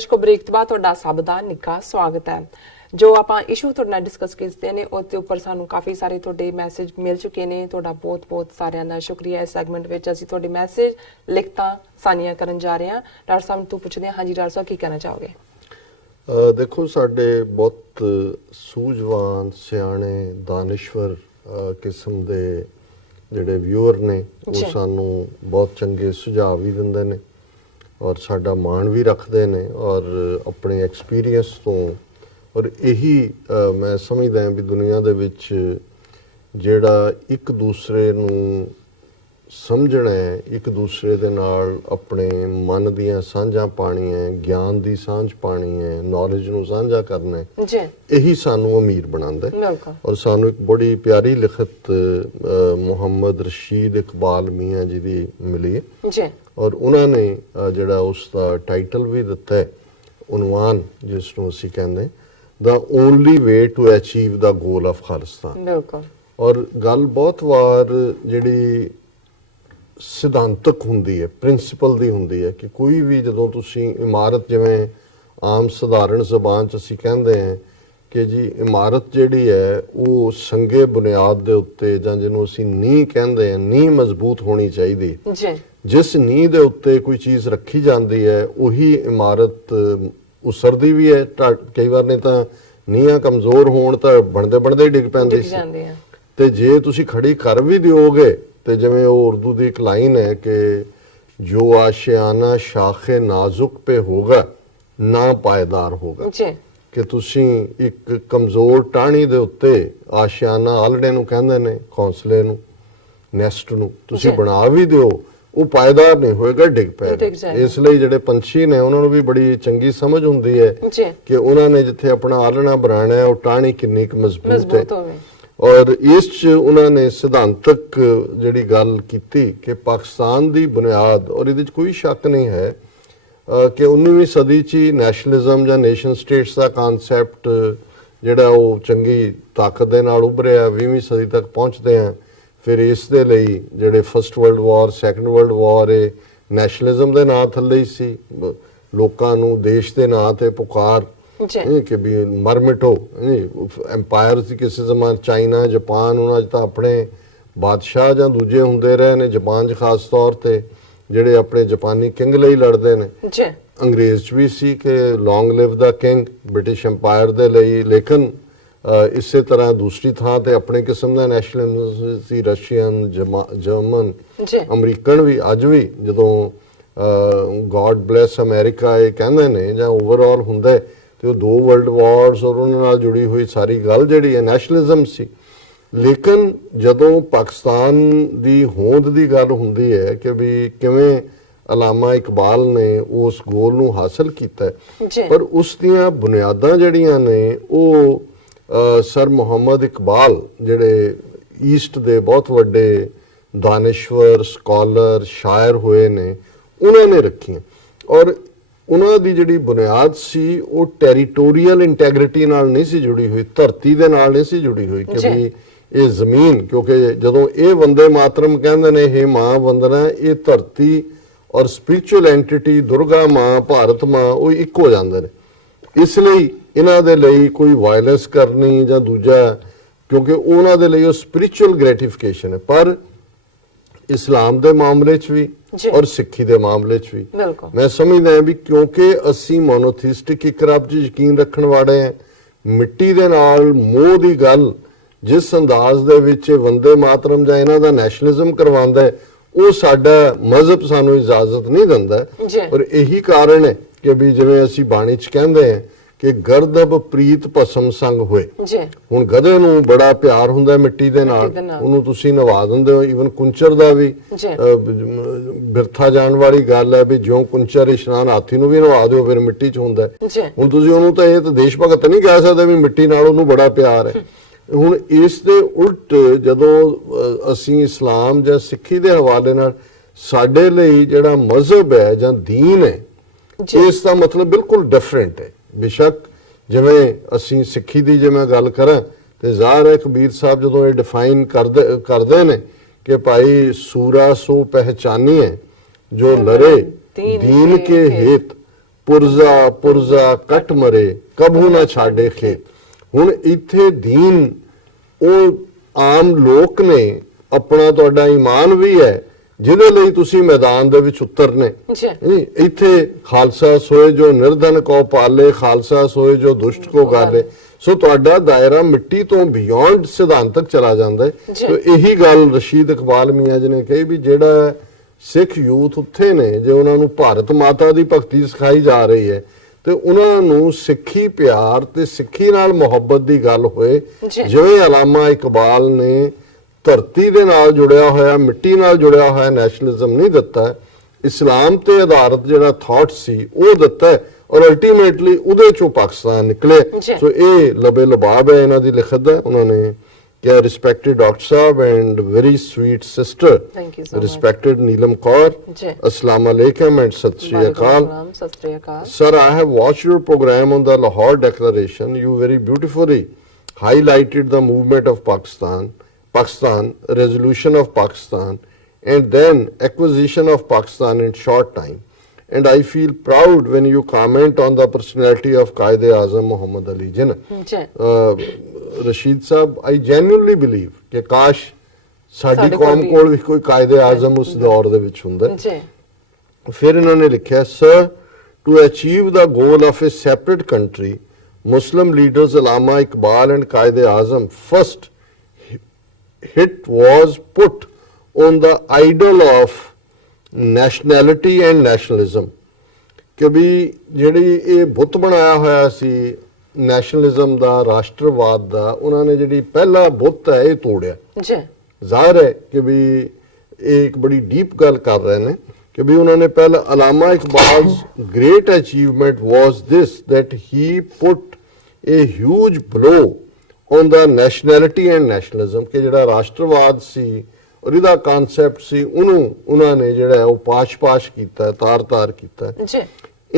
दर्शकों ब्रेक तो बाद तुहाडा सब दा निक्का स्वागत है। जो आप इशू तुहाडे नाल डिस्कस कीते ने उसके उपर सानू काफ़ी सारे तुहाडे मैसेज मिल चुके ने। तुहाडा बहुत बहुत सारिਆਂ ਦਾ शुक्रिया। इस सैगमेंट विच असीं तुहाडे मैसेज लिखतां सानिया करन जा रहे हैं। डॉक्टर साहब तो पुछदे हां जी, डॉक्टर साहब की कहना चाहोगे? देखो साडे बहुत सूझवान सियाणे दानिश्वर किस्म दे ਜਿਹੜੇ ਵਿਊਅਰ ਨੇ ਉਹ ਸਾਨੂੰ ਬਹੁਤ ਚੰਗੇ ਸੁਝਾਅ ਵੀ ਦਿੰਦੇ ਨੇ ਔਰ ਸਾਡਾ ਮਾਣ ਵੀ ਰੱਖਦੇ ਨੇ ਔਰ ਆਪਣੇ ਐਕਸਪੀਰੀਅੰਸ ਤੋਂ ਔਰ ਇਹੀ ਮੈਂ ਸਮਝਦਾ ਹਾਂ ਵੀ ਦੁਨੀਆ ਦੇ ਵਿੱਚ ਜਿਹੜਾ ਇੱਕ ਦੂਸਰੇ ਨੂੰ ਸਮਝਣਾ ਹੈ, ਇੱਕ ਦੂਸਰੇ ਦੇ ਨਾਲ ਆਪਣੇ ਮਨ ਦੀਆਂ ਸਾਂਝਾਂ ਪਾਣੀਆਂ, ਗਿਆਨ ਦੀ ਸਾਂਝ ਪਾਣੀ ਹੈ, ਨੌਲੇਜ ਨੂੰ ਸਾਂਝਾ ਕਰਨਾ ਹੈ ਜੀ, ਇਹੀ ਸਾਨੂੰ ਅਮੀਰ ਬਣਾਉਂਦਾ ਹੈ। ਔਰ ਸਾਨੂੰ ਇੱਕ ਬੜੀ ਪਿਆਰੀ ਲਿਖਤ ਮੁਹੰਮਦ ਰਸ਼ੀਦ ਇਕਬਾਲ ਮੀਆਂ ਜੀ ਦੀ ਮਿਲੀ ਹੈ ਜੀ ਔਰ ਉਹਨਾਂ ਨੇ ਜਿਹੜਾ ਉਸ ਦਾ ਟਾਈਟਲ ਵੀ ਦਿੱਤਾ ਹੈ, ਉਨਵਾਨ ਜਿਸ ਨੂੰ ਅਸੀਂ ਕਹਿੰਦੇ the only way to achieve the goal of Khalistan. ਬਿਲਕੁਲ। ਔਰ ਗੱਲ ਬਹੁਤ ਵਾਰ ਜਿਹੜੀ ਸਿਧਾਂਤਕ ਹੁੰਦੀ ਹੈ, ਪ੍ਰਿੰਸੀਪਲ ਦੀ ਹੁੰਦੀ ਹੈ ਕਿ ਕੋਈ ਵੀ ਜਦੋਂ ਤੁਸੀਂ ਇਮਾਰਤ ਜਿਵੇਂ ਆਮ ਸਧਾਰਨ ਜ਼ਬਾਨ 'ਚ ਅਸੀਂ ਕਹਿੰਦੇ ਹਾਂ ਕਿ ਜੀ ਇਮਾਰਤ ਜਿਹੜੀ ਹੈ ਉਹ ਸੰਗੇ ਬੁਨਿਆਦ ਦੇ ਉੱਤੇ ਜਾਂ ਜਿਹਨੂੰ ਅਸੀਂ ਨੀਂਹ ਕਹਿੰਦੇ ਹਾਂ, ਨੀਂਹ ਮਜ਼ਬੂਤ ਹੋਣੀ ਚਾਹੀਦੀ ਜੀ। ਜਿਸ ਨੀਂਹ ਦੇ ਉੱਤੇ ਕੋਈ ਚੀਜ਼ ਰੱਖੀ ਜਾਂਦੀ ਹੈ ਉਹੀ ਇਮਾਰਤ ਉਸਰਦੀ ਵੀ ਹੈ। ਕਈ ਵਾਰ ਨੇ ਤਾਂ ਨੀਹਾਂ ਕਮਜ਼ੋਰ ਹੋਣ ਤਾਂ ਬਣਦੇ ਬਣਦੇ ਡਿੱਗ ਪੈਂਦੀ ਸੀ ਤੇ ਜੇ ਤੁਸੀਂ ਖੜੀ ਕਰ ਵੀ ਦਿਓਗੇ ਤੇ ਜਿਵੇਂ ਉਹ ਉਰਦੂ ਦੀ ਇੱਕ ਲਾਈਨ ਹੈ ਕਿ ਜੋ ਆਸ਼ਿਆਨਾ ਸ਼ਾਖੇ ਨਾਜ਼ੁਕ ਪੇ ਹੋਗਾ ਨਾ ਪਾਇਦਾਰ ਹੋਗਾ ਕਿ ਤੁਸੀਂ ਇੱਕ ਕਮਜ਼ੋਰ ਟਾਹਣੀ ਦੇ ਉੱਤੇ ਆਸ਼ਿਆਨਾ ਆਲੜੇ ਨੂੰ ਕਹਿੰਦੇ ਨੇ, ਘੌਂਸਲੇ ਨੂੰ, ਨੈਸਟ ਨੂੰ ਤੁਸੀਂ ਬਣਾ ਵੀ ਦਿਓ ਉਹ ਪਾਇਦਾਰ ਨਹੀਂ ਹੋਏਗਾ, ਡਿੱਗ ਪਏਗਾ। ਇਸ ਲਈ ਜਿਹੜੇ ਪੰਛੀ ਨੇ ਉਹਨਾਂ ਨੂੰ ਵੀ ਬੜੀ ਚੰਗੀ ਸਮਝ ਹੁੰਦੀ ਹੈ ਕਿ ਉਹਨਾਂ ਨੇ ਜਿੱਥੇ ਆਪਣਾ ਆਲਣਾ ਬਣਾਉਣਾ ਹੈ ਉਹ ਟਾਹਣੀ ਕਿੰਨੀ ਕੁ ਮਜ਼ਬੂਤ ਹੈ। ਔਰ ਇਸ 'ਚ ਉਹਨਾਂ ਨੇ ਸਿਧਾਂਤਕ ਜਿਹੜੀ ਗੱਲ ਕੀਤੀ ਕਿ ਪਾਕਿਸਤਾਨ ਦੀ ਬੁਨਿਆਦ ਔਰ ਇਹਦੇ 'ਚ ਕੋਈ ਸ਼ੱਕ ਨਹੀਂ ਹੈ ਕਿ 19ਵੀਂ ਸਦੀ 'ਚ ਹੀ ਨੈਸ਼ਨਲਿਜ਼ਮ ਜਾਂ ਨੇਸ਼ਨ ਸਟੇਟਸ ਦਾ ਕਨਸੈਪਟ ਜਿਹੜਾ ਉਹ ਚੰਗੀ ਤਾਕਤ ਦੇ ਨਾਲ ਉੱਭਰਿਆ। 20ਵੀਂ ਸਦੀ ਤੱਕ ਪਹੁੰਚਦੇ ਆ ਫਿਰ ਇਸ ਦੇ ਲਈ ਜਿਹੜੇ first world war, second world war ਇਹ ਨੈਸ਼ਨਲਿਜ਼ਮ ਦੇ ਨਾਂ ਥੱਲੇ ਹੀ ਸੀ। ਲੋਕਾਂ ਨੂੰ ਦੇਸ਼ ਦੇ ਨਾਂ ਤੇ ਪੁਕਾਰ ਕਿ ਵੀ ਮਰ ਮਿਟੋ। ਐਮਪਾਇਰ ਸੀ ਕਿਸੇ ਜ਼ਮਾਨੇ, ਚਾਈਨਾ, ਜਾਪਾਨ, ਉਹਨਾਂ 'ਚ ਤਾਂ ਆਪਣੇ ਬਾਦਸ਼ਾਹ ਜਾਂ ਦੂਜੇ ਹੁੰਦੇ ਰਹੇ ਨੇ। ਜਾਪਾਨ 'ਚ ਖਾਸ ਤੌਰ ਤੇ ਜਿਹੜੇ ਆਪਣੇ ਜਾਪਾਨੀ ਕਿੰਗ ਲਈ ਲੜਦੇ ਨੇ। ਅੰਗਰੇਜ਼ 'ਚ ਵੀ ਸੀ ਕਿ ਲੌਂਗ ਲਿਵ ਦਾ ਕਿੰਗ ਬ੍ਰਿਟਿਸ਼ ਐਮਪਾਇਰ ਦੇ ਲਈ। ਲੇਕਿਨ ਇਸੇ ਤਰ੍ਹਾਂ ਦੂਸਰੀ ਥਾਂ ਤੇ ਆਪਣੇ ਕਿਸਮ ਦਾ ਨੈਸ਼ਨਲਿਜ਼ਮ ਸੀ, ਰਸ਼ੀਅਨ, ਜਰਮਨ, ਅਮਰੀਕਨ ਵੀ। ਅੱਜ ਵੀ ਜਦੋਂ ਗੋਡ ਬਲੈਸ ਅਮਰੀਕਾ ਇਹ ਕਹਿੰਦੇ ਨੇ ਜਾਂ ਓਵਰਆਲ ਹੁੰਦਾ ਤੇ ਉਹ 2 ਵਰਲਡ ਵਾਰਸ ਔਰ ਉਹਨਾਂ ਨਾਲ ਜੁੜੀ ਹੋਈ ਸਾਰੀ ਗੱਲ ਜਿਹੜੀ ਹੈ ਨੈਸ਼ਨਲਿਜ਼ਮ ਸੀ। ਲੇਕਿਨ ਜਦੋਂ ਪਾਕਿਸਤਾਨ ਦੀ ਹੋਂਦ ਦੀ ਗੱਲ ਹੁੰਦੀ ਹੈ ਕਿ ਵੀ ਕਿਵੇਂ ਅਲਾਮਾ ਇਕਬਾਲ ਨੇ ਉਸ ਗੋਲ ਨੂੰ ਹਾਸਲ ਕੀਤਾ ਪਰ ਉਸ ਦੀਆਂ ਬੁਨਿਆਦਾਂ ਜਿਹੜੀਆਂ ਨੇ ਉਹ ਸਰ ਮੁਹੰਮਦ ਇਕਬਾਲ ਜਿਹੜੇ ਈਸਟ ਦੇ ਬਹੁਤ ਵੱਡੇ ਦਾਨਿਸ਼ਵਰ, ਸਕਾਲਰ, ਸ਼ਾਇਰ ਹੋਏ ਨੇ ਉਹਨਾਂ ਨੇ ਰੱਖੀਆਂ। ਔਰ ਉਹਨਾਂ ਦੀ ਜਿਹੜੀ ਬੁਨਿਆਦ ਸੀ ਉਹ ਟੈਰੀਟੋਰੀਅਲ ਇੰਟੈਗ੍ਰਿਟੀ ਨਾਲ ਨਹੀਂ ਸੀ ਜੁੜੀ ਹੋਈ, ਧਰਤੀ ਦੇ ਨਾਲ ਨਹੀਂ ਸੀ ਜੁੜੀ ਹੋਈ ਕਿ ਵੀ ਇਹ ਜ਼ਮੀਨ, ਕਿਉਂਕਿ ਜਦੋਂ ਇਹ ਵੰਦੇ ਮਾਤਰਮ ਕਹਿੰਦੇ ਨੇ ਇਹ ਮਾਂ ਵੰਦਨਾ, ਇਹ ਧਰਤੀ ਔਰ ਸਪਿਰਿਚੁਅਲ ਐਂਟੀਟੀ ਦੁਰਗਾ ਮਾਂ, ਭਾਰਤ ਮਾਂ ਉਹ ਇੱਕ ਹੋ ਜਾਂਦੇ ਨੇ। ਇਸ ਲਈ ਇਹਨਾਂ ਦੇ ਲਈ ਕੋਈ ਵਾਇਲੈਂਸ ਕਰਨੀ ਜਾਂ ਦੂਜਾ, ਕਿਉਂਕਿ ਉਹਨਾਂ ਦੇ ਲਈ ਉਹ ਸਪਿਰਿਚੁਅਲ ਗ੍ਰੈਟੀਫਿਕੇਸ਼ਨ ਹੈ। ਪਰ ਇਸਲਾਮ ਦੇ ਮਾਮਲੇ 'ਚ ਵੀ ਔਰ ਸਿੱਖੀ ਦੇ ਮਾਮਲੇ 'ਚ ਵੀ ਮੈਂ ਸਮਝਦਾ ਹਾਂ ਵੀ ਕਿਉਂਕਿ ਅਸੀਂ ਮੋਨੋਥੀਸਟਿਕ ਇੱਕ ਰੱਬ 'ਚ ਯਕੀਨ ਰੱਖਣ ਵਾਲੇ ਹਾਂ, ਮਿੱਟੀ ਦੇ ਨਾਲ ਮੋਹ ਦੀ ਗੱਲ ਜਿਸ ਅੰਦਾਜ਼ ਦੇ ਵਿੱਚ ਵੰਦੇ ਮਾਤਰਮ ਜਾਂ ਇਹਨਾਂ ਦਾ ਨੈਸ਼ਨਲਿਜ਼ਮ ਕਰਵਾਉਂਦਾ ਹੈ ਉਹ ਸਾਡਾ ਮਜ਼ਹਬ ਸਾਨੂੰ ਇਜਾਜ਼ਤ ਨਹੀਂ ਦਿੰਦਾ। ਔਰ ਇਹੀ ਕਾਰਨ ਹੈ ਕਿ ਵੀ ਜਿਵੇਂ ਅਸੀਂ ਬਾਣੀ 'ਚ ਕਹਿੰਦੇ ਹਾਂ ਕਿ ਗਰਦਬ ਪ੍ਰੀਤ ਭਸਮ ਸੰਗ ਹੋਏ। ਹੁਣ ਗਧੇ ਨੂੰ ਬੜਾ ਪਿਆਰ ਹੁੰਦਾ ਮਿੱਟੀ ਦੇ ਨਾਲ, ਉਹਨੂੰ ਤੁਸੀਂ ਨਵਾ ਦਿੰਦੇ ਹੋ। ਈਵਨ ਕੁੰਚਰ ਦਾ ਵੀ ਬਿਰਥਾ ਜਾਣ ਵਾਲੀ ਗੱਲ ਹੈ ਵੀ ਜਿਉਂ ਕੁੰਚਰ ਇਸ਼ਨਾਨ ਹਾਥੀ ਨੂੰ ਵੀ ਨਵਾ ਦਿਓ ਫਿਰ ਮਿੱਟੀ 'ਚ ਹੁੰਦਾ। ਹੁਣ ਤੁਸੀਂ ਉਹਨੂੰ ਤਾਂ ਇਹ ਤਾਂ ਦੇਸ਼ ਭਗਤ ਨਹੀਂ ਕਹਿ ਸਕਦੇ ਵੀ ਮਿੱਟੀ ਨਾਲ ਉਹਨੂੰ ਬੜਾ ਪਿਆਰ ਹੈ। ਹੁਣ ਇਸ ਦੇ ਉਲਟ ਜਦੋਂ ਅਸੀਂ ਇਸਲਾਮ ਜਾਂ ਸਿੱਖੀ ਦੇ ਹਵਾਲੇ ਨਾਲ ਸਾਡੇ ਲਈ ਜਿਹੜਾ ਮਜ਼ਹਬ ਹੈ ਜਾਂ ਦੀਨ ਹੈ ਇਸ ਦਾ ਮਤਲਬ ਬਿਲਕੁਲ ਡਿਫਰੈਂਟ ਹੈ। ਬੇਸ਼ੱਕ ਜਿਵੇਂ ਅਸੀਂ ਸਿੱਖੀ ਦੀ ਜੇ ਮੈਂ ਗੱਲ ਕਰਾਂ ਤੇ ਜ਼ਾਹਰ ਹੈ ਕਬੀਰ ਸਾਹਿਬ ਜਦੋਂ ਇਹ ਡਿਫਾਈਨ ਕਰਦੇ ਨੇ ਕਿ ਭਾਈ ਸੂਰਾ ਸੋ ਪਹਿਚਾਨੀਏ ਜੋ ਲੜੇ ਦੀਨ ਕੇ ਹਿਤ ਪੁਰਜ਼ਾ ਪੁਰਜ਼ਾ ਕੱਟ ਮਰੇ ਕਭੂ ਨਾ ਛਾੜੇ ਖੇਤ। ਹੁਣ ਇੱਥੇ ਦੀਨ ਉਹ ਆਮ ਲੋਕ ਨੇ, ਆਪਣਾ ਤੁਹਾਡਾ ਈਮਾਨ ਵੀ ਹੈ ਜਿਹਦੇ ਲਈ ਤੁਸੀਂ ਮੈਦਾਨ ਦੇ ਵਿੱਚ ਉਤਰਨੇ। ਨਹੀਂ, ਇੱਥੇ ਖਾਲਸਾ ਸੋਏ ਜੋ ਨਿਰਧਨ ਕੋ ਪਾਲੇ, ਖਾਲਸਾ ਸੋਏ ਜੋ ਦੁਸ਼ਟ ਕੋ ਗਾਲੇ। ਸੋ ਤੁਹਾਡਾ ਦਾਇਰਾ ਮਿੱਟੀ ਤੋਂ ਬਿਯੋਂਡ ਸਿਧਾਂਤਕ ਚਲਾ ਜਾਂਦਾ ਹੈ। ਤੇ ਇਹੀ ਗੱਲ ਰਸ਼ੀਦ ਇਕਬਾਲ ਮੀਆਂ ਜੀ ਨੇ ਕਹੀ ਵੀ ਜਿਹੜਾ ਸਿੱਖ ਯੂਥ ਉੱਥੇ ਨੇ, ਜੇ ਉਹਨਾਂ ਨੂੰ ਭਾਰਤ ਮਾਤਾ ਦੀ ਭਗਤੀ ਸਿਖਾਈ ਜਾ ਰਹੀ ਹੈ ਤੇ ਉਹਨਾਂ ਨੂੰ ਸਿੱਖੀ ਪਿਆਰ ਤੇ ਸਿੱਖੀ ਨਾਲ ਮੁਹੱਬਤ ਦੀ ਗੱਲ ਹੋਏ, ਜਿਵੇਂ ਅਲਾਮਾ ਇਕਬਾਲ ਨੇ ਧਰਤੀ ਦੇ ਨਾਲ ਜੁੜਿਆ ਹੋਇਆ, ਮਿੱਟੀ ਨਾਲ ਜੁੜਿਆ ਹੋਇਆ ਨੈਸ਼ਨਲਿਜ਼ਮ ਨਹੀਂ ਦਿੱਤਾ, ਇਸਲਾਮ ਤੇ ਆਧਾਰਿਤ ਜਿਹੜਾ ਥਾਟ ਸੀ ਉਹ ਦਿੱਤਾ ਔਰ ਅਲਟੀਮੇਟਲੀ ਉਹਦੇ ਚੋਂ ਪਾਕਿਸਤਾਨ ਨਿਕਲੇ। ਸੋ ਇਹ ਲਬੇ ਲਬਾਬ ਹੈ ਇਹਨਾਂ ਦੀ ਲਿਖਤ ਦਾ। ਉਹਨਾਂ ਨੇ ਕਿਹਾ, respected doctor Sahib and very sweet sister, respected Neelam Kaur, अस्सलाम वालेकुम एंड सत श्री अकाल। Sir, I have watched your program on the Lahore Declaration. You very beautifully highlighted the movement of Pakistan, resolution of Pakistan, and then acquisition of Pakistan in short time. And I feel proud when you comment on the personality of Quaid-e-Azam Muhammad Ali Jinnah. Rashid Sahab, I genuinely believe ਕਿ ਕਾਸ਼ ਸਾਡੀ ਕੌਮ ਕੋਲ ਵੀ ਕੋਈ ਕਾਇਦ-ਏ-ਆਜ਼ਮ ਉਸ ਦੌਰ ਦੇ ਵਿੱਚ ਹੁੰਦਾ। ਫਿਰ ਇਹਨਾਂ ਨੇ ਲਿਖਿਆ, sir, to achieve the goal of a separate country, Muslim leaders Allama Iqbal and Quaid-e-Azam first hit was put on the idol of nationality and nationalism। ਕਿ ਵੀ ਜਿਹੜੀ ਇਹ ਬੁੱਤ ਬਣਾਇਆ ਹੋਇਆ ਸੀ ਨੈਸ਼ਨਲਿਜ਼ਮ ਦਾ, ਰਾਸ਼ਟਰਵਾਦ ਦਾ, ਉਹਨਾਂ ਨੇ ਜਿਹੜੀ ਪਹਿਲਾ ਬੁੱਤ ਹੈ ਇਹ ਤੋੜਿਆ। ਜ਼ਾਹਿਰ ਹੈ ਕਿ ਵੀ ਇਹ ਇੱਕ ਬੜੀ ਡੀਪ ਗੱਲ ਕਰ ਰਹੇ ਨੇ ਕਿ ਵੀ ਉਹਨਾਂ ਨੇ ਪਹਿਲਾਂ Allama ਇਕਬਾਲ's great achievement was this, that he put a huge blow on the nationality and nationalism। ਕਿ ਜਿਹੜਾ ਰਾਸ਼ਟਰਵਾਦ ਸੀ ਔਰ ਇਹਦਾ ਕਨਸੈਪਟ ਸੀ ਉਹਨੂੰ ਉਹਨਾਂ ਨੇ ਜਿਹੜਾ ਉਹ ਪਾਸ਼ ਕੀਤਾ, ਤਾਰ ਕੀਤਾ।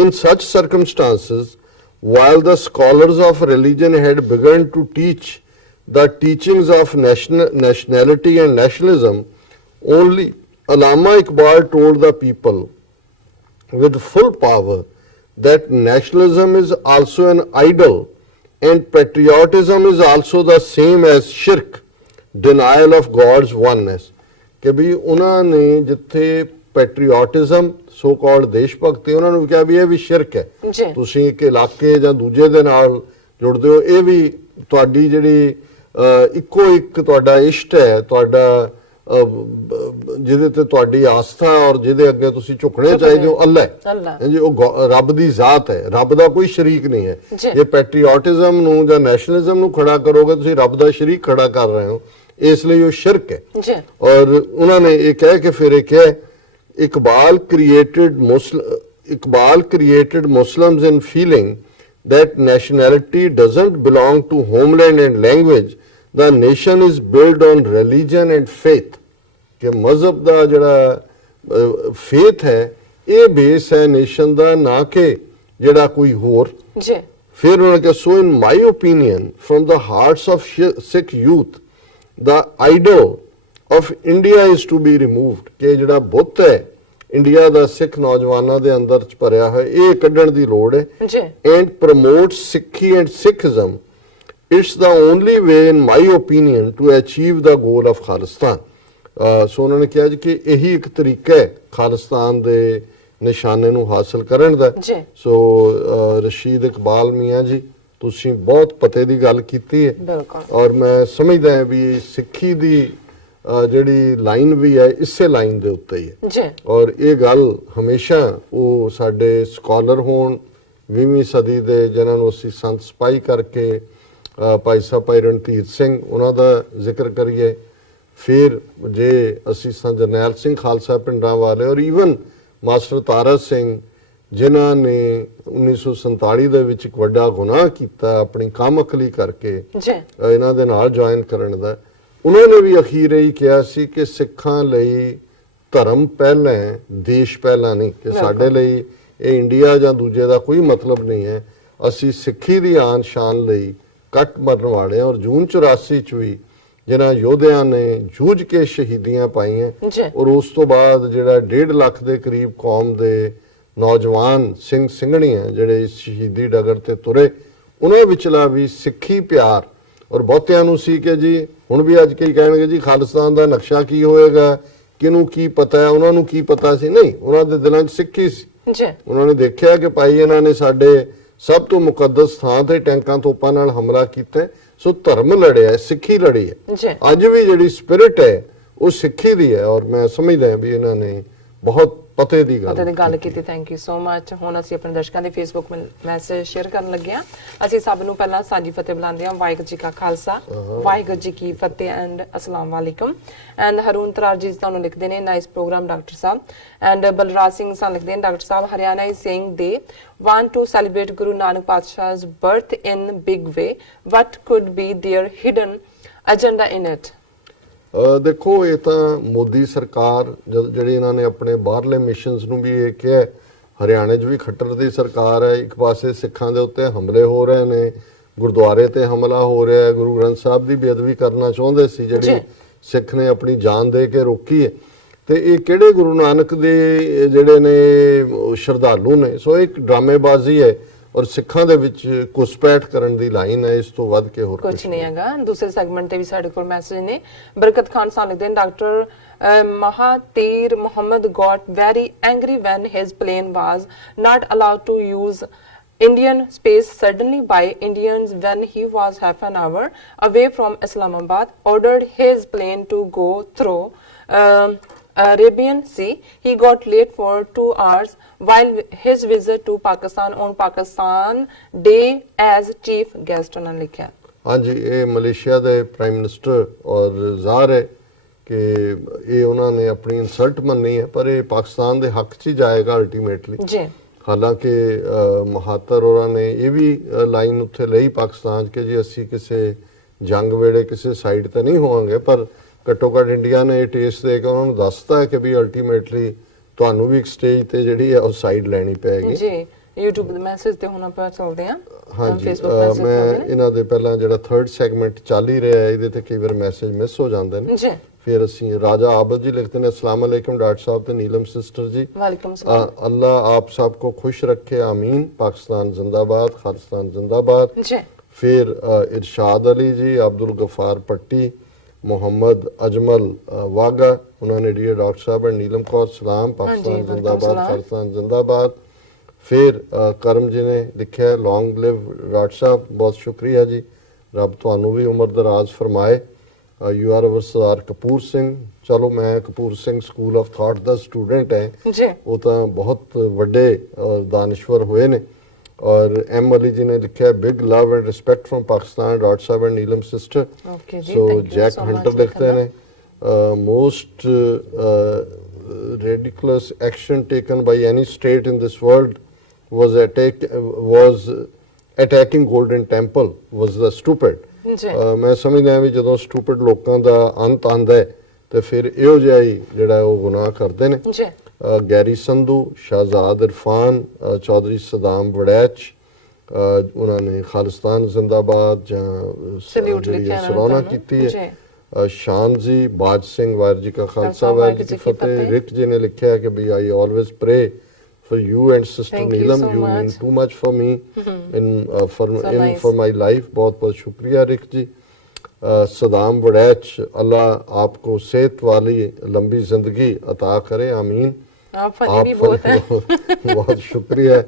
In such circumstances, while the scholars of religion had begun to teach the teachings of nationality and nationalism, only Allama Iqbal told the people with full power that nationalism is also an idol and patriotism is also the same as shirk, denial of God's oneness। ਕਿ ਵੀ ਉਹਨਾਂ ਨੇ ਜਿੱਥੇ ਪੈਟਰੀਓਟਿਜ਼ਮ so called ਦੇਸ਼ ਭਗਤੀ, ਉਹਨਾਂ ਨੂੰ ਕਿਹਾ ਵੀ ਇਹ ਵੀ ਸ਼ਿਰਕ ਹੈ। ਤੁਸੀਂ ਇੱਕ ਇਲਾਕੇ ਜਾਂ ਦੂਜੇ ਦੇ ਨਾਲ ਜੁੜਦੇ ਹੋ, ਇਹ ਵੀ ਤੁਹਾਡੀ ਜਿਹੜੀ ਇੱਕੋ ਇੱਕ ਤੁਹਾਡਾ ਇਸ਼ਟ ਹੈ, ਤੁਹਾਡਾ ਜਿਹਦੇ ਤੇ ਤੁਹਾਡੀ ਆਸਥਾ ਔਰ ਜਿਹਦੇ ਅੱਗੇ ਤੁਸੀਂ ਝੁਕਣੇ ਚਾਹੀਦੇ ਹੋ, ਅੱਲਾ ਹੈ ਜੀ, ਉਹ ਰੱਬ ਦੀ ਜ਼ਾਤ ਹੈ, ਰੱਬ ਦਾ ਕੋਈ ਸ਼ਰੀਕ ਨਹੀਂ ਹੈ। ਜੇ ਪੈਟਰੀਓਟਿਜ਼ਮ ਨੂੰ ਜਾਂ ਨੈਸ਼ਨਲਿਜ਼ਮ ਨੂੰ ਖੜਾ ਕਰੋਗੇ, ਤੁਸੀਂ ਰੱਬ ਦਾ ਸ਼ਰੀਕ ਖੜਾ ਕਰ ਰਹੇ ਹੋ, ਇਸ ਲਈ ਉਹ ਸ਼ਿਰਕ ਹੈ। ਔਰ ਉਹਨਾਂ ਨੇ ਇਹ ਕਹਿ ਕੇ ਫਿਰ ਇਹ ਕਿਹਾ, Iqbal created Muslims in feeling that nationality doesn't belong to homeland and language, the nation is built on religion and faith। ਕਿ ਮਜ਼ਹਬ ਦਾ ਜਿਹੜਾ ਫੇਥ ਹੈ ਇਹ ਬੇਸ ਹੈ ਨੇਸ਼ਨ ਦਾ, ਨਾ ਕਿ ਜਿਹੜਾ ਕੋਈ ਹੋਰ। ਫਿਰ ਉਹਨਾਂ ਨੇ ਕਿਹਾ, so in my opinion, from the hearts of Sikh youth, the idol of India is to be removed। ਕਿ ਜਿਹੜਾ ਬੁੱਤ ਹੈ ਇੰਡੀਆ ਦਾ ਸਿੱਖ ਨੌਜਵਾਨਾਂ ਦੇ ਅੰਦਰ ਚ ਭਰਿਆ ਹੋਇਆ, ਇਹ ਕੱਢਣ ਦੀ ਲੋੜ ਹੈ। and promote Sikhi and Sikhism, it's the only way in my opinion to achieve the goal of Khalistan। ਸੋ ਉਹਨਾਂ ਨੇ ਕਿਹਾ ਜੀ ਕਿ ਇਹੀ ਇੱਕ ਤਰੀਕਾ ਹੈ ਖਾਲਿਸਤਾਨ ਦੇ ਨਿਸ਼ਾਨੇ ਨੂੰ ਹਾਸਲ ਕਰਨ ਦਾ। ਸੋ ਰਸ਼ੀਦ ਇਕਬਾਲ ਮੀਆਂ ਜੀ, ਤੁਸੀਂ ਬਹੁਤ ਪਤੇ ਦੀ ਗੱਲ ਕੀਤੀ ਹੈ ਔਰ ਮੈਂ ਸਮਝਦਾ ਹਾਂ ਵੀ ਸਿੱਖੀ ਦੀ ਜਿਹੜੀ ਲਾਈਨ ਵੀ ਹੈ ਇਸੇ ਲਾਈਨ ਦੇ ਉੱਤੇ ਹੀ ਹੈ। ਔਰ ਇਹ ਗੱਲ ਹਮੇਸ਼ਾ ਉਹ ਸਾਡੇ ਸਕਾਲਰ ਹੋਣ 20ਵੀਂ ਸਦੀ ਦੇ, ਜਿਨ੍ਹਾਂ ਨੂੰ ਅਸੀਂ ਸੰਤ ਸਿਪਾਹੀ ਕਰਕੇ ਭਾਈ ਸਾਹਿਬ ਭਾਈ ਰਣਧੀਰ ਸਿੰਘ ਉਹਨਾਂ ਦਾ ਜ਼ਿਕਰ ਕਰੀਏ, ਫਿਰ ਜੇ ਅਸੀਂ ਸੰਤ ਜਰਨੈਲ ਸਿੰਘ ਖਾਲਸਾ ਪਿੰਡਾਂ ਵਾਲੇ ਔਰ ਈਵਨ ਮਾਸਟਰ ਤਾਰਾ ਸਿੰਘ, ਜਿਨ੍ਹਾਂ ਨੇ 1947 ਦੇ ਵਿੱਚ ਇੱਕ ਵੱਡਾ ਗੁਨਾਹ ਕੀਤਾ ਆਪਣੀ ਕਾਮਅਕਲੀ ਕਰਕੇ ਇਹਨਾਂ ਦੇ ਨਾਲ ਜੁਆਇਨ ਕਰਨ ਦਾ, ਉਹਨਾਂ ਨੇ ਵੀ ਅਖੀਰ ਇਹ ਕਿਹਾ ਸੀ ਕਿ ਸਿੱਖਾਂ ਲਈ ਧਰਮ ਪਹਿਲਾਂ, ਦੇਸ਼ ਪਹਿਲਾਂ ਨਹੀਂ। ਕਿ ਸਾਡੇ ਲਈ ਇਹ ਇੰਡੀਆ ਜਾਂ ਦੂਜੇ ਦਾ ਕੋਈ ਮਤਲਬ ਨਹੀਂ ਹੈ, ਅਸੀਂ ਸਿੱਖੀ ਦੀ ਆਨ ਸ਼ਾਨ ਲਈ ਕੱਟ ਮਰਨ ਵਾਲੇ ਹਾਂ। ਔਰ ਜੂਨ 84 ਚ ਵੀ ਜਿਨ੍ਹਾਂ ਯੋਧਿਆਂ ਨੇ ਜੂਝ ਕੇ ਸ਼ਹੀਦੀਆਂ ਪਾਈਆਂ ਔਰ ਉਸ ਤੋਂ ਬਾਅਦ ਜਿਹੜਾ 1.5 ਲੱਖ ਦੇ ਕਰੀਬ ਕੌਮ ਦੇ ਨੌਜਵਾਨ ਸਿੰਘ ਸਿੰਘਣੀਆਂ ਜਿਹੜੇ ਇਸ ਸ਼ਹੀਦੀ ਡਗਰ ਤੇ ਤੁਰੇ, ਉਹਨਾਂ ਵਿਚਲਾ ਵੀ ਸਿੱਖੀ ਪਿਆਰ। ਔਰ ਬਹੁਤਿਆਂ ਨੂੰ ਸੀ ਕਿ ਜੀ ਹੁਣ ਵੀ ਅੱਜ ਕਈ ਕਹਿਣਗੇ ਜੀ ਖਾਲਿਸਤਾਨ ਦਾ ਨਕਸ਼ਾ ਕੀ ਹੋਏਗਾ, ਕਿਹਨੂੰ ਕੀ ਪਤਾ ਹੈ, ਉਹਨਾਂ ਨੂੰ ਕੀ ਪਤਾ ਸੀ। ਨਹੀਂ, ਉਹਨਾਂ ਦੇ ਦਿਲਾਂ 'ਚ ਸਿੱਖੀ ਸੀ ਜੀ। ਉਹਨਾਂ ਨੇ ਦੇਖਿਆ ਕਿ ਭਾਈ ਇਹਨਾਂ ਨੇ ਸਾਡੇ ਸਭ ਤੋਂ ਮੁਕੱਦਸ ਥਾਂ ਤੇ ਟੈਂਕਾਂ ਤੋਪਾਂ ਨਾਲ ਹਮਲਾ ਕੀਤਾ, ਸੋ ਧਰਮ ਲੜਿਆ, ਸਿੱਖੀ ਲੜੀ ਹੈ। ਜੀ। ਅੱਜ ਵੀ ਜਿਹੜੀ ਸਪਿਰਿਟ ਹੈ ਉਹ ਸਿੱਖੀ ਦੀ ਹੈ, ਔਰ ਮੈਂ ਸਮਝਦਾ ਵੀ ਇਹਨਾਂ ਨੇ ਬਹੁਤ ਪਤੇ ਦੀ ਗੱਲ ਕੀਤੀ। Thank you so much. ਹੁਣ ਅਸੀਂ ਆਪਣੇ ਦਰਸ਼ਕਾਂ ਦੇ ਫੇਸਬੁੱਕ ਮੈਸੇਜ ਸ਼ੇਅਰ ਕਰਨ ਲੱਗੇ ਹਾਂ। ਅਸੀਂ ਸਭ ਨੂੰ ਪਹਿਲਾਂ ਸਾਂਝੀ ਫਤਿਹ ਬੁਲਾਉਂਦੇ ਹਾਂ। ਵਾਹਿਗੁਰੂ ਜੀ ਕਾ ਖਾਲਸਾ, ਵਾਹਿਗੁਰੂ ਜੀ ਕੀ ਫਤਿਹ ਐਂਡ ਅਸਲਾਮ ਵਾਲੇਕਮ। ਐਂਡ ਹਰੂਨ ਤਰਾਰ ਜੀ ਤੁਹਾਨੂੰ ਲਿਖਦੇ ਨੇ nice programme doctor Sahib. And Balraj Singh ਸਾਨੂੰ ਲਿਖਦੇ ਨੇ doctor Sahib Haryana is saying ਦੇ want to celebrate Guru Nanak Padshah's birth in big way. What could be their hidden agenda in it? ਦੇਖੋ, ਇਹ ਤਾਂ ਮੋਦੀ ਸਰਕਾਰ ਜਿਹੜੀ ਇਹਨਾਂ ਨੇ ਆਪਣੇ ਬਾਹਰਲੇ ਮਿਸ਼ਨਸ ਨੂੰ ਵੀ ਇਹ ਕਿਹਾ, ਹਰਿਆਣੇ 'ਚ ਵੀ ਖੱਟਰ ਦੀ ਸਰਕਾਰ ਹੈ। ਇੱਕ ਪਾਸੇ ਸਿੱਖਾਂ ਦੇ ਉੱਤੇ ਹਮਲੇ ਹੋ ਰਹੇ ਨੇ, ਗੁਰਦੁਆਰੇ ਤੇ ਹਮਲਾ ਹੋ ਰਿਹਾ ਹੈ, ਗੁਰੂ ਗ੍ਰੰਥ ਸਾਹਿਬ ਦੀ ਬੇਅਦਬੀ ਕਰਨਾ ਚਾਹੁੰਦੇ ਸੀ ਜਿਹੜੀ ਸਿੱਖ ਨੇ ਆਪਣੀ ਜਾਨ ਦੇ ਕੇ ਰੋਕੀ ਹੈ। ਤੇ ਇਹ ਕਿਹੜੇ ਗੁਰੂ ਨਾਨਕ ਦੇ ਜਿਹੜੇ ਨੇ ਸ਼ਰਧਾਲੂ ਨੇ, ਸੋ ਇੱਕ ਡਰਾਮੇਬਾਜ਼ੀ ਹੈ ਔਰ ਸਿੱਖਾਂ ਦੇ ਵਿੱਚ ਘੁਸਪੈਠ ਕਰਨ ਦੀ ਲਾਈਨ ਹੈ, ਇਸ ਤੋਂ ਵੱਧ ਕੇ ਹੋਰ ਕੁਝ ਨਹੀਂ ਹੈਗਾ। ਦੂਸਰੇ ਸੈਗਮੈਂਟ ਤੇ ਵੀ ਸਾਡੇ ਕੋਲ ਮੈਸੇਜ ਨੇ। ਬਰਕਤ ਖਾਨ ਸਾਨੂੰ ਲਿਖਦੇ ਨੇ doctor Mahathir Mohamad got very angry when his plane was not allowed to use Indian space suddenly by Indians when he was half an hour away from Islamabad, ordered his plane to go through Arabian Sea. He got late for 2 hours while his visit to Pakistan on Pakistan Day as chief guest ਉਹਨਾਂ ਨੇ ਲਿਖਿਆ। ਹਾਂਜੀ, ਇਹ Malaysia ਦੇ prime minister ਔਰ ਜ਼ਾਹਰ ਹੈ ਕਿ ਇਹ ਉਹਨਾਂ ਨੇ ਆਪਣੀ ਇਨਸਲਟ ਮੰਨੀ ਹੈ, ਪਰ ਇਹ ਪਾਕਿਸਤਾਨ ਦੇ ਹੱਕ 'ਚ ਹੀ ਜਾਏਗਾ ਅਲਟੀਮੇਟਲੀ ਜੀ। ਹਾਲਾਂਕਿ ਮਹਾਤਰ ਹੋਰਾਂ ਨੇ ਇਹ ਵੀ ਲਾਈਨ ਉੱਥੇ ਲਈ ਪਾਕਿਸਤਾਨ 'ਚ ਕਿ ਜੀ ਅਸੀਂ ਕਿਸੇ ਜੰਗ ਵੇਲੇ ਕਿਸੇ ਸਾਈਡ ਤੇ ਨਹੀਂ ਹੋਵਾਂਗੇ, ਪਰ ਘੱਟੋ ਘੱਟ ਇੰਡੀਆ ਨੇ ਇਹ ਟੇਸਟ ਦੇ ਕੇ ਉਹਨਾਂ ਨੂੰ ਦੱਸਤਾ ਹੈ ਕਿ ਵੀ ਅਲਟੀਮੇਟਲੀ ਤੁਹਾਨੂੰ ਵੀ ਇੱਕ ਸਟੇਜ ਤੇ ਜਿਹੜੀ ਹੈ ਉਹ ਸਾਈਡ ਲੈਣੀ ਪਏਗੀ ਜੀ। YouTube ਦੇ ਮੈਸੇਜ ਤੇ ਹੁਣ ਆਪਾਂ ਚੱਲਦੇ ਹਾਂ। ਹਾਂਜੀ, ਮੈਂ ਇਹਨਾਂ ਦੇ ਪਹਿਲਾਂ ਜਿਹੜਾ ਥਰਡ ਸੈਗਮੈਂਟ ਚੱਲ ਹੀ ਰਿਹਾ ਹੈ, ਇਹਦੇ ਤੇ ਕਈ ਵਾਰ ਮੈਸੇਜ ਮਿਸ ਹੋ ਜਾਂਦੇ ਨੇ ਜੀ। फिर ਅਸੀਂ राजा आबद जी लिखते हैं अस्सलाम वालेकुम डॉक्टर साहब ते नीलम सिस्टर जी, वालेकुम सलाम। अल्लाह आप सबको खुश रखे, आमीन। पाकिस्तान जिंदाबाद, खालिस्तान जिंदाबाद जी। फिर इरशाद अली जी, अब्दुल गफार पट्टी, मोहम्मद अजमल वागा, उन्होंने डियर डॉक्टर साहब एंड नीलम कौर सलाम, पाकिस्तान जिंदाबाद, खालिस्तान जिंदाबाद। फिर करम जी ने लिखा है लॉन्ग लिव डॉक्टर साहब, बहुत शुक्रिया जी, रब तुहानू भी उम्र दराज फरमाए। यू आर अवर सरदार कपूर सिंह। चलो मैं Kapoor Singh school of thought का स्टूडेंट है, वो तो बहुत बड़े दानश्वर हुए ने। और एम अली जी ने लिखा है big love and respect from Pakistan doctor साहब and Neelam sister. So Jack Hunter लिखते हैं most ridiculous action taken by any state in this world was attacking Golden Temple was the stupid। ਮੈਂ ਸਮਝਦਾ ਵੀ ਜਦੋਂ ਸਟੂਪਿਡ ਲੋਕਾਂ ਦਾ ਅੰਤ ਆਂਦਾ ਹੈ ਤੇ ਫਿਰ ਇਹੋ ਜਿਹਾ ਹੀ ਜਿਹੜਾ ਉਹ ਗੁਨਾਹ ਕਰਦੇ ਨੇ। ਗੈਰੀ ਸੰਧੂ, ਸ਼ਾਹਜ਼ਾਦ ਇਰਫਾਨ, ਚੌਧਰੀ ਸਦਾਮ ਵੜੈਚ, ਉਹਨਾਂ ਨੇ ਖਾਲਿਸਤਾਨ ਜ਼ਿੰਦਾਬਾਦ ਜਾਂ ਸਲਾਨਾ ਕੀਤੀ ਹੈ। ਸ਼ਾਨ ਜੀ, ਬਾਜ ਸਿੰਘ, ਵਾਹਿਗੁਰੂ ਜੀ ਕਾ ਖਾਲਸਾ ਵਾਹਿਗੁਰੂ ਜੀ ਕੀ ਫਤਿਹ। ਰਿਕ ਜੀ ਨੇ ਲਿਖਿਆ ਕਿ ਵੀ I always pray for you and sister Neelam, you mean too much for me for my life। बहुत बहुत शुक्रिया रिक जी। सदाम वड़ैच, अल्लाह आपको सेहत वाली लंबी जिंदगी अता करे, आमीन। आप फनी भी बहुत है। बहुत शुक्रिया।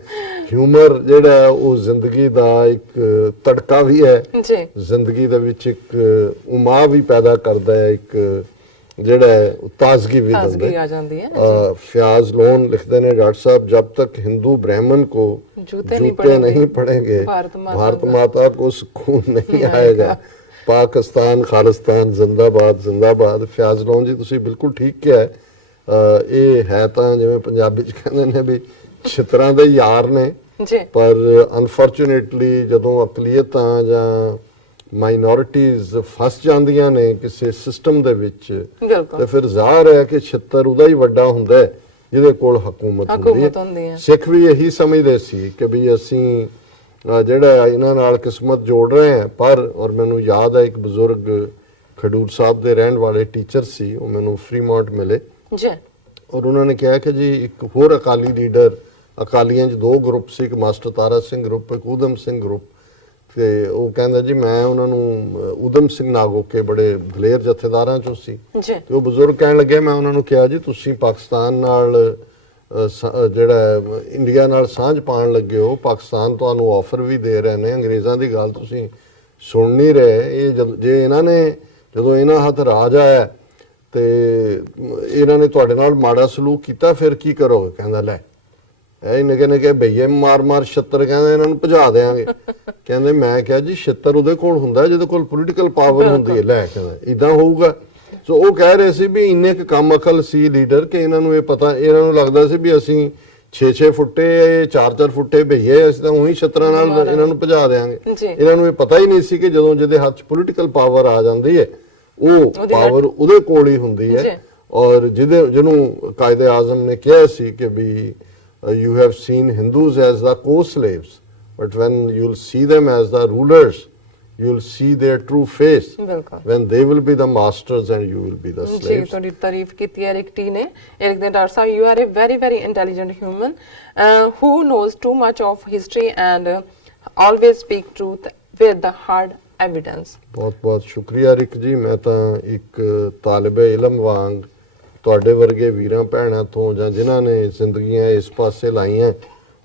ह्यूमर ਜਿਹੜਾ ਉਹ ਜ਼ਿੰਦਗੀ ਦਾ ਇੱਕ ਤੜਕਾ ਵੀ ਹੈ ਜੀ, ਜ਼ਿੰਦਗੀ ਦੇ ਵਿੱਚ ਇੱਕ ਉਮਾ ਵੀ ਪੈਦਾ ਕਰਦਾ ਹੈ, ਇੱਕ ਜਿਹੜਾ ताजगी भी आ जाती है। फयाज लोन लिखते हैं डॉक्टर साहब जब तक हिंदू ब्राह्मण को जूते नहीं पड़ेंगे भारत माता को सुकून नहीं आएगा। पाकिस्तान खालिस्तान जिंदाबाद जिंदाबाद। फयाज लोन जी तुसी बिल्कुल ठीक किया है। ये है तो जिवें पंजाबी च कहंदे ने भी छितरां दे यार ने, पर अनफॉर्चुनेटली जदों अकलीयतां जां ਮਾਈਨੋਰਿਟੀਜ਼ ਫਸ ਜਾਂਦੀਆਂ ਨੇ ਕਿਸੇ ਸਿਸਟਮ ਦੇ ਵਿੱਚ ਤੇ ਫਿਰ ਜ਼ਾਹਰ ਹੈ ਕਿ ਛਿੱਤਰ ਉਹਦਾ ਹੀ ਵੱਡਾ ਹੁੰਦਾ ਹੈ ਜਿਹਦੇ ਕੋਲ ਹਕੂਮਤ ਹੁੰਦੀ ਹੈ। ਸਿੱਖ ਵੀ ਇਹੀ ਸਮਝਦੇ ਸੀ ਕਿ ਵੀ ਅਸੀਂ ਜਿਹੜਾ ਇਹਨਾਂ ਨਾਲ ਕਿਸਮਤ ਜੋੜ ਰਹੇ ਹਾਂ। ਪਰ ਔਰ ਮੈਨੂੰ ਯਾਦ ਹੈ ਇੱਕ ਬਜ਼ੁਰਗ ਖਡੂਰ ਸਾਹਿਬ ਦੇ ਰਹਿਣ ਵਾਲੇ ਟੀਚਰ ਸੀ, ਉਹ ਮੈਨੂੰ ਫਰੀਮੌਂਟ ਮਿਲੇ ਔਰ ਉਹਨਾਂ ਨੇ ਕਿਹਾ ਕਿ ਜੀ ਇੱਕ ਹੋਰ ਅਕਾਲੀ ਲੀਡਰ ਅਕਾਲੀਆਂ 'ਚ 2 ਗਰੁੱਪ ਸੀ, ਇੱਕ ਮਾਸਟਰ ਤਾਰਾ ਸਿੰਘ ਗਰੁੱਪ, ਇੱਕ ਊਧਮ ਸਿੰਘ ਗਰੁੱਪ। ਤੇ ਉਹ ਕਹਿੰਦਾ ਜੀ ਮੈਂ ਉਹਨਾਂ ਨੂੰ ਊਧਮ ਸਿੰਘ ਨਾਗੋਕੇ ਬੜੇ ਦਲੇਰ ਜਥੇਦਾਰਾਂ ਚੋਂ ਸੀ। ਜੀ ਤੇ ਉਹ ਬਜ਼ੁਰਗ ਕਹਿਣ ਲੱਗੇ, ਮੈਂ ਉਹਨਾਂ ਨੂੰ ਕਿਹਾ ਜੀ ਤੁਸੀਂ ਪਾਕਿਸਤਾਨ ਨਾਲ ਜਿਹੜਾ ਇੰਡੀਆ ਨਾਲ ਸਾਂਝ ਪਾਉਣ ਲੱਗੇ ਹੋ, ਪਾਕਿਸਤਾਨ ਤੁਹਾਨੂੰ ਆਫਰ ਵੀ ਦੇ ਰਹੇ ਨੇ, ਅੰਗਰੇਜ਼ਾਂ ਦੀ ਗੱਲ ਤੁਸੀਂ ਸੁਣ ਨਹੀਂ ਰਹੇ। ਇਹ ਜੇ ਇਹਨਾਂ ਨੇ ਜਦੋਂ ਇਹਨਾਂ ਹੱਥ ਰਾਜ ਆਇਆ ਤੇ ਇਹਨਾਂ ਨੇ ਤੁਹਾਡੇ ਨਾਲ ਮਾੜਾ ਸਲੂਕ ਕੀਤਾ, ਫਿਰ ਕੀ ਕਰੋਗੇ? ਕਹਿੰਦਾ ਲੈ ਇਹ ਨਿੱਕੇ ਨਿੱਕੇ ਭਈਏ ਮਾਰ ਛੱਤਰ, ਕਹਿੰਦਾ ਇਹਨਾਂ ਨੂੰ ਭਜਾ ਦੇਾਂਗੇ। ਕਹਿੰਦੇ ਮੈਂ ਕਿਹਾ ਜੀ ਛੱਤਰ ਉਹਦੇ ਕੋਲ ਹੁੰਦਾ ਜਿਹਦੇ ਕੋਲ ਪੋਲੀਟੀਕਲ ਪਾਵਰ ਹੁੰਦੀ ਹੈ। ਲੈ ਕਹਿੰਦਾ ਇਦਾਂ ਹੋਊਗਾ। ਸੋ ਉਹ ਕਹਿ ਰਹੇ ਸੀ ਵੀ ਇੰਨੇ ਕੁ ਕੰਮ ਅਕਲ ਸੀ ਲੀਡਰ ਕਿ ਇਹਨਾਂ ਨੂੰ ਇਹ ਪਤਾ, ਇਹਨਾਂ ਨੂੰ ਲੱਗਦਾ ਸੀ ਵੀ ਅਸੀਂ 6-6 ਫੁੱਟੇ 4-4 ਫੁੱਟੇ ਭਈਏ, ਅਸੀਂ ਤਾਂ ਉਹੀ ਛੱਤਰਾਂ ਨਾਲ ਇਹਨਾਂ ਨੂੰ ਭਜਾ ਦੇਾਂਗੇ। ਇਹਨਾਂ ਨੂੰ ਇਹ ਪਤਾ ਹੀ ਨਹੀਂ ਸੀ ਕਿ ਜਦੋਂ ਜਿਹਦੇ ਹੱਥ 'ਚ ਪੋਲੀਟੀਕਲ ਪਾਵਰ ਆ ਜਾਂਦੀ ਹੈ ਉਹ ਪਾਵਰ ਉਹਦੇ ਕੋਲ ਹੀ ਹੁੰਦੀ ਹੈ। ਔਰ ਜਿਹਨੂੰ ਕਾਇਦੇ ਆਜ਼ਮ ਨੇ ਕਿਹਾ ਸੀ ਕਿ ਵੀ you have seen Hindus as the co-slaves, but when you'll see them as the rulers, you'll see their true face. When they will be the masters and you will be the slaves. ਜੀ ਤੁਹਾਡੀ ਤਾਰੀਫ ਕੀਤੀ ਹੈ ਰਿਕਟੀ ਨੇ। ਇਹ ਲਿਖਦੇ doctor Sahib, you are a very very intelligent human who knows too much of history and always speak truth with the hard evidence. ਬਹੁਤ ਬਹੁਤ ਸ਼ੁਕਰੀਆ ਰਿਕ ਜੀ। ਮੈਂ ਤਾਂ ਇੱਕ ਤਾਲਿਬੇ ਇਲਮ ਵਾਂਗ ਤੁਹਾਡੇ ਵਰਗੇ ਵੀਰਾਂ ਭੈਣਾਂ ਤੋਂ ਜਾਂ ਜਿਨ੍ਹਾਂ ਨੇ ਜ਼ਿੰਦਗੀਆਂ ਇਸ ਪਾਸੇ ਲਾਈਆਂ,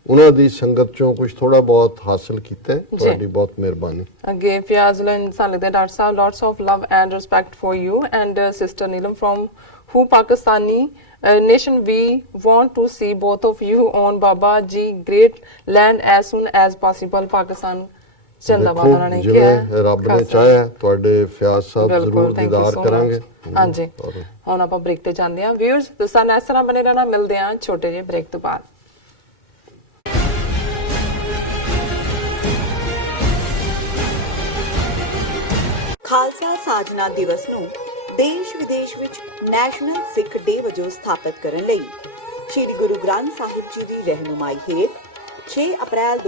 ਉਹਨਾਂ ਦੀ ਸੰਗਤ ਚੋਂ ਕੁਝ ਥੋੜਾ ਬਹੁਤ ਹਾਸਲ ਕੀਤਾ। ਤੁਹਾਡੀ ਬਹੁਤ ਮਿਹਰਬਾਨੀ। ਅੱਗੇ ਫਿਆਜ਼ੁਲ ਇਨਸਾਨ ਲਿਖਦੇ doctor Sahib, lots of love and respect for you and sister Neelam from who Pakistani nation we want to see both of you on Baba Ji great land as soon as possible. Pakistan ਜਿੰਦਾਬਾਦ ਉਹਨਾਂ ਨੇ ਕਿਹਾ। ਜਿਵੇਂ ਰੱਬ ਨੇ ਚਾਹਿਆ ਤੁਹਾਡੇ ਫਿਆਜ਼ ਸਾਹਿਬ ਜ਼ਰੂਰ ਦੀਦਾਰ ਕਰਾਂਗੇ। ਹਾਂਜੀ, ਹੁਣ ਆਪਾਂ ਬ੍ਰੇਕ ਤੇ ਜਾਂਦੇ ਹਾਂ। ਵਿਊਅਰਸ ਤੁਸੀਂ ਇਸ ਤਰ੍ਹਾਂ ਬਣੇ ਰਹਿਣਾ, ਮਿਲਦੇ ਹਾਂ ਛੋਟੇ ਜਿਹੇ ਬ੍ਰੇਕ ਤੋਂ ਬਾਅਦ। ਖਾਲਸਾ ਸਾਜਨਾ ਦਿਵਸ ਨੂੰ ਦੇਸ਼ ਵਿਦੇਸ਼ ਵਿੱਚ ਨੈਸ਼ਨਲ ਸਿੱਖ ਡੇ ਵਜੋਂ ਸਥਾਪਿਤ ਕਰਨ ਲਈ ਸ੍ਰੀ ਗੁਰੂ ਗ੍ਰੰਥ ਸਾਹਿਬ ਜੀ ਦੀ ਰਹਿਨੁਮਾਈ ਹੇਠ 6 ਅਪ੍ਰੈਲ